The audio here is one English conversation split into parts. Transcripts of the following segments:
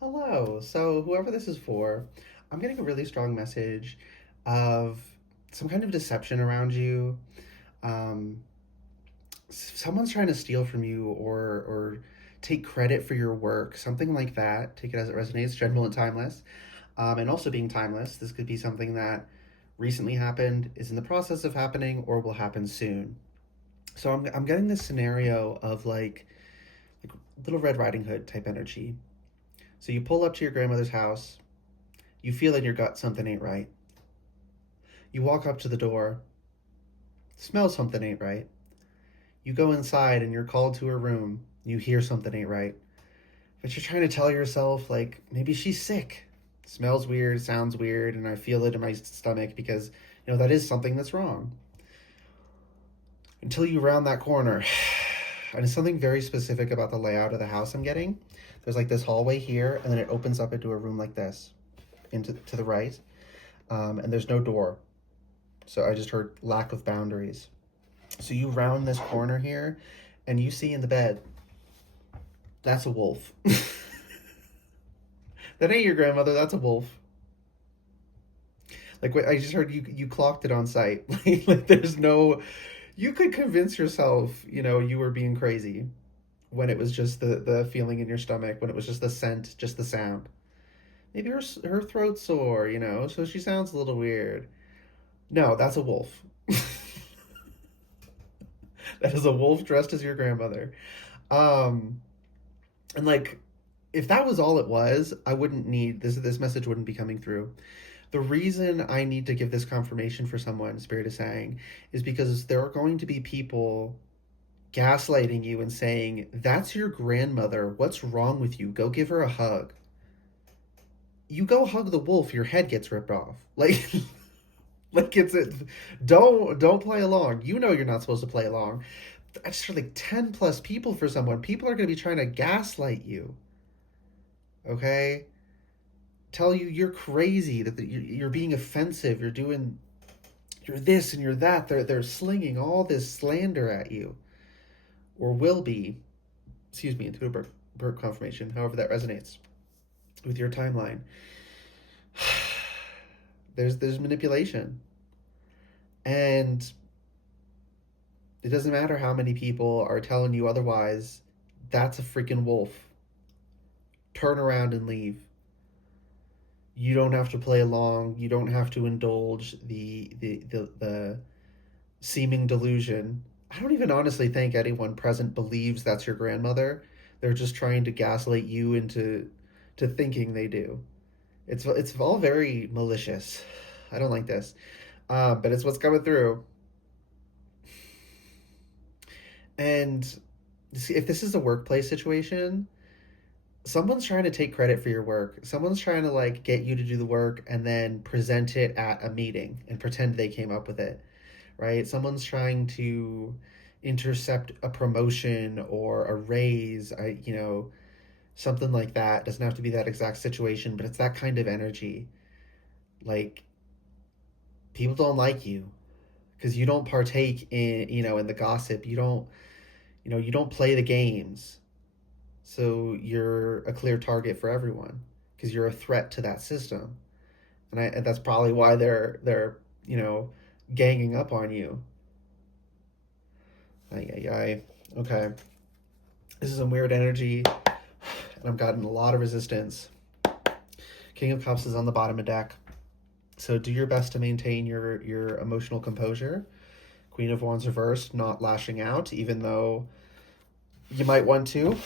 Hello. So, whoever this is for, I'm getting a really strong message of some kind of deception around you. Um, Someone's trying to steal from you or take credit for your work, something like that. Take it as it resonates, general and timeless. And also being timeless, this could be something that recently happened, is in the process of happening, or will happen soon. So, I'm getting this scenario of like Little Red Riding Hood type energy. So, you pull up to your grandmother's house. You feel in your gut something ain't right. You walk up to the door, smell something ain't right. You go inside and you're called to her room. You hear something ain't right. But you're trying to tell yourself, like, maybe she's sick. Smells weird, sounds weird, and I feel it in my stomach because, that is something that's wrong. Until you round that corner. And it's something very specific about the layout of the house I'm getting. There's like this hallway here, and then it opens up into a room like this, into to the right. And there's no door. So I just heard lack of boundaries. So you round this corner here, and you see in the bed, that's a wolf. That ain't your grandmother, that's a wolf. Like, I just heard you clocked it on site. Like there's no, you could convince yourself, you were being crazy when it was just the feeling in your stomach, when it was just the scent, just the sound. Maybe her throat's sore, so she sounds a little weird. No, that's a wolf. That is a wolf dressed as your grandmother. Um, and like, if that was all it was, I wouldn't need this. This message wouldn't be coming through. The reason I need to give this confirmation for someone, Spirit is saying, is because there are going to be people gaslighting you and saying, "That's your grandmother. What's wrong with you? Go give her a hug." You go hug the wolf, your head gets ripped off. Like, like it's it. Don't play along. You know you're not supposed to play along. I just heard like 10 plus people for someone. People are going to be trying to gaslight you. Okay? Tell you you're crazy, that you're being offensive, you're this and you're that. They're slinging all this slander at you, or will be. Excuse me, into a birth confirmation, however that resonates with your timeline. There's manipulation, and it doesn't matter how many people are telling you otherwise. That's a freaking wolf. Turn around and leave. You don't have to play along. You don't have to indulge the seeming delusion. I don't even honestly think anyone present believes that's your grandmother. They're just trying to gaslight you into to thinking they do. It's all very malicious. I don't like this, but it's what's coming through. And if this is a workplace situation, someone's trying to take credit for your work. Someone's trying to like get you to do the work and then present it at a meeting and pretend they came up with it, right? Someone's trying to intercept a promotion or a raise, something like that. Doesn't have to be that exact situation, but it's that kind of energy. Like, people don't like you because you don't partake in the gossip. You don't play the games. So you're a clear target for everyone because you're a threat to that system. And that's probably why they're ganging up on you. Ay, ay, ay. Okay. This is some weird energy, and I've gotten a lot of resistance. King of Cups is on the bottom of deck. So do your best to maintain your emotional composure. Queen of Wands reversed, not lashing out, even though you might want to.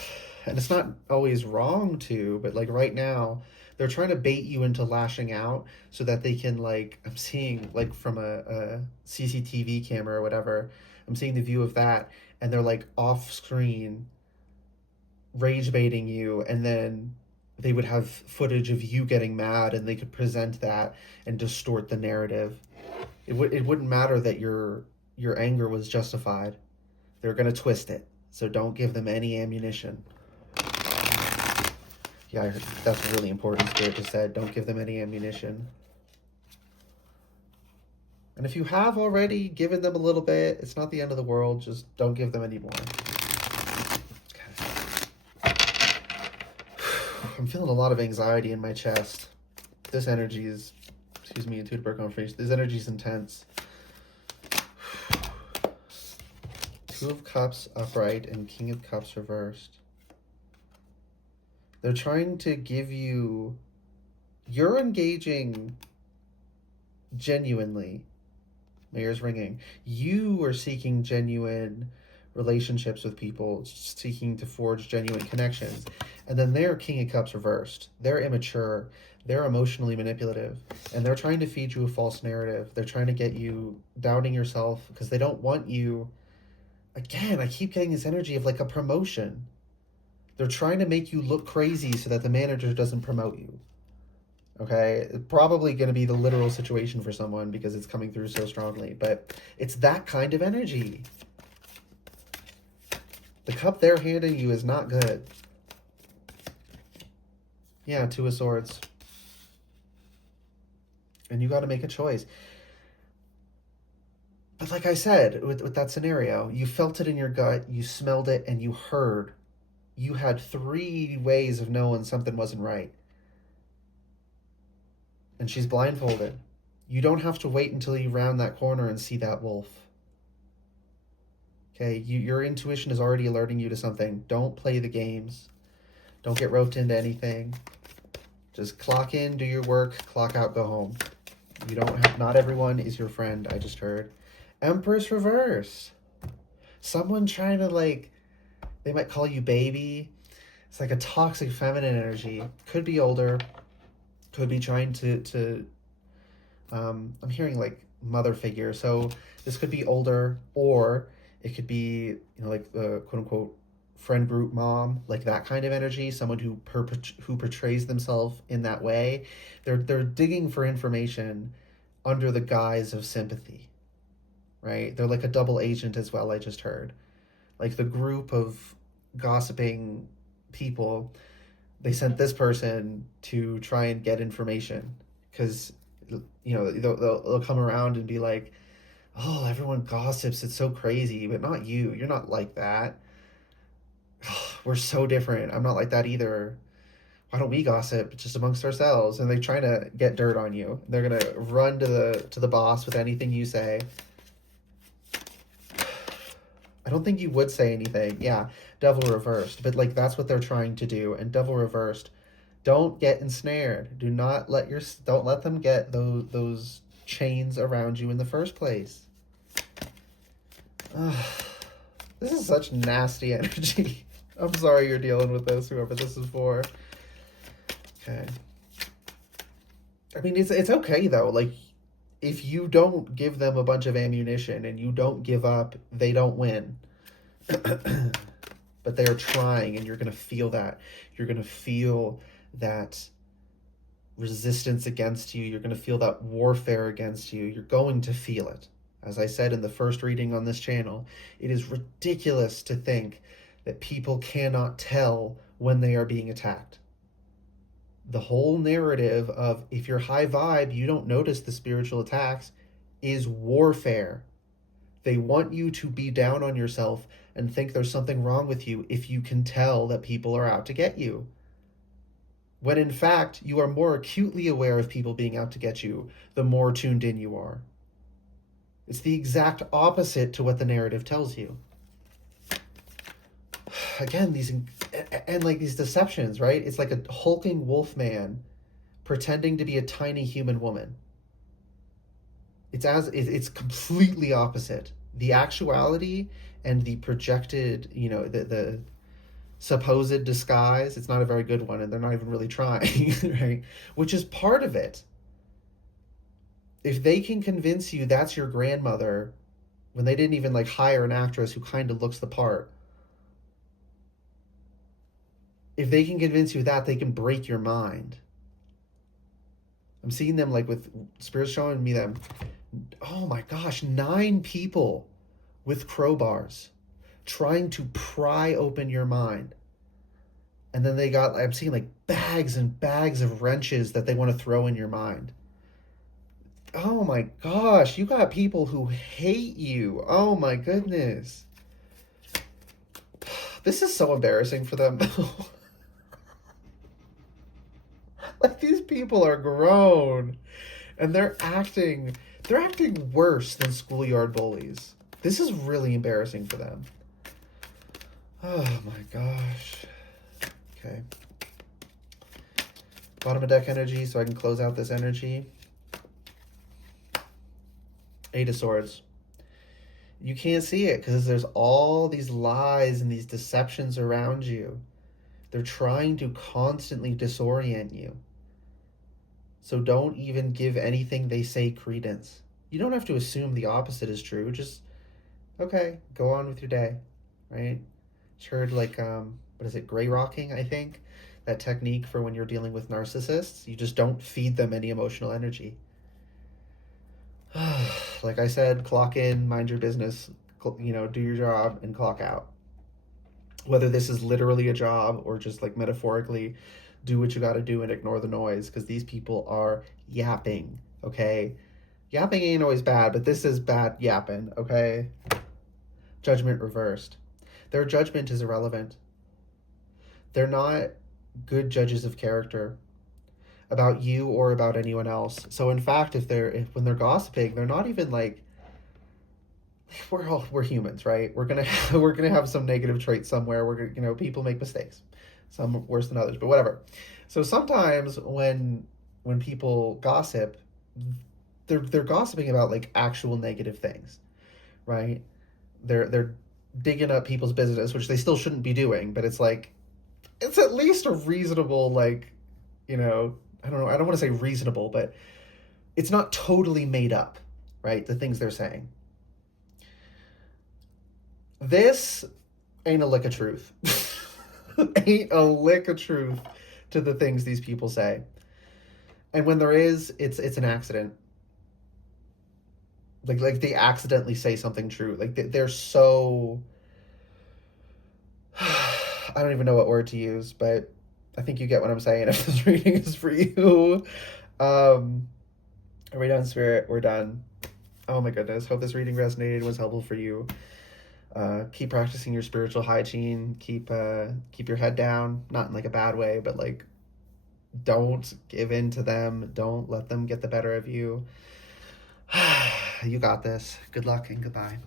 And it's not always wrong to, but like right now, they're trying to bait you into lashing out so that they can, like, I'm seeing like from a CCTV camera or whatever, I'm seeing the view of that, and they're like off screen rage baiting you, and then they would have footage of you getting mad and they could present that and distort the narrative. It wouldn't matter that your anger was justified. They're going to twist it. So don't give them any ammunition. Yeah, I heard, that's really important. Spirit just said, don't give them any ammunition. And if you have already given them a little bit, it's not the end of the world. Just don't give them any more. Okay. I'm feeling a lot of anxiety in my chest. This energy is, excuse me, intuitive birth confirmation. This energy is intense. Two of Cups upright and King of Cups reversed. They're trying to give you, you're engaging genuinely. My ear's ringing. You are seeking genuine relationships with people, seeking to forge genuine connections. And then they're King of Cups reversed. They're immature. They're emotionally manipulative. And they're trying to feed you a false narrative. They're trying to get you doubting yourself because they don't want you. Again, I keep getting this energy of like a promotion. They're trying to make you look crazy so that the manager doesn't promote you. Okay? Probably going to be the literal situation for someone because it's coming through so strongly. But it's that kind of energy. The cup they're handing you is not good. Yeah, Two of Swords. And you got to make a choice. But like I said, with that scenario, you felt it in your gut, you smelled it, and you heard. You had 3 ways of knowing something wasn't right. And she's blindfolded. You don't have to wait until you round that corner and see that wolf. Okay, your intuition is already alerting you to something. Don't play the games. Don't get roped into anything. Just clock in, do your work, clock out, go home. You don't have, not everyone is your friend, I just heard. Empress reverse. Someone trying to like, they might call you baby. It's like a toxic feminine energy. Could be older. Could be trying to I'm hearing like mother figure. So this could be older, or it could be, you know, like the quote unquote friend group mom, like that kind of energy. Someone who portrays themselves in that way. They're digging for information under the guise of sympathy, right? They're like a double agent as well. I just heard, like the group of gossiping people. They sent this person to try and get information because, you know, they'll come around and be like, oh, everyone gossips, it's so crazy, but not you. You're not like that. We're so different. I'm not like that either. Why don't we gossip just amongst ourselves? And they're trying to get dirt on you. They're gonna run to the boss with anything you say. I don't think you would say anything. Yeah, Devil reversed, but like that's what they're trying to do. And Devil reversed, don't get ensnared. Don't let them get those chains around you in the first place. This is such nasty energy. I'm sorry you're dealing with this, whoever this is for. Okay. I mean, it's okay though. Like, if you don't give them a bunch of ammunition and you don't give up, they don't win. But they are trying, and you're going to feel that. You're going to feel that resistance against you. You're going to feel that warfare against you. You're going to feel it. As I said in the first reading on this channel, it is ridiculous to think that people cannot tell when they are being attacked. The whole narrative of if you're high vibe, you don't notice the spiritual attacks is warfare. They want you to be down on yourself and think there's something wrong with you if you can tell that people are out to get you. When in fact, you are more acutely aware of people being out to get you, the more tuned in you are. It's the exact opposite to what the narrative tells you. Again, these deceptions, right? It's like a hulking wolf man pretending to be a tiny human woman. It's completely opposite. The actuality and the projected, you know, the supposed disguise, it's not a very good one, and they're not even really trying, right? Which is part of it. If they can convince you that's your grandmother, when they didn't even like hire an actress who kind of looks the part, if they can convince you that, they can break your mind. I'm seeing them like with spirits showing me them. Oh my gosh, 9 people with crowbars trying to pry open your mind. And then I'm seeing like bags and bags of wrenches that they want to throw in your mind. Oh my gosh, you got people who hate you. Oh my goodness. This is so embarrassing for them. Like these people are grown and they're acting worse than schoolyard bullies. This is really embarrassing for them. Oh my gosh. Okay. Bottom of deck energy so I can close out this energy. Eight of Swords. You can't see it because there's all these lies and these deceptions around you. They're trying to constantly disorient you. So don't even give anything they say credence. You don't have to assume the opposite is true. Just, okay, go on with your day, right? Just heard like, what is it, gray rocking, I think? That technique for when you're dealing with narcissists. You just don't feed them any emotional energy. Like I said, clock in, mind your business, do your job and clock out. Whether this is literally a job or just like metaphorically, do what you got to do and ignore the noise because these people are yapping, okay? Yapping ain't always bad, but this is bad yapping, okay? Judgment reversed. Their judgment is irrelevant. They're not good judges of character about you or about anyone else. So in fact, when they're gossiping, they're not even like, we're humans, right? We're gonna have some negative traits somewhere. We're gonna, people make mistakes, some worse than others, but whatever. So sometimes when people gossip, they're gossiping about like actual negative things, right? They're digging up people's business, which they still shouldn't be doing, but it's like it's at least a reasonable like, I don't know, I don't want to say reasonable, but it's not totally made up, right? The things they're saying. This ain't a lick of truth. Ain't a lick of truth to the things these people say. And when there is, it's an accident. Like they accidentally say something true. Like they're so I don't even know what word to use, but I think you get what I'm saying if this reading is for you. Are we done, Spirit? We're done. Oh my goodness. Hope this reading resonated, was helpful for you. Keep practicing your spiritual hygiene. Keep your head down, not in like a bad way, but like don't give in to them. Don't let them get the better of you. You got this. Good luck and goodbye.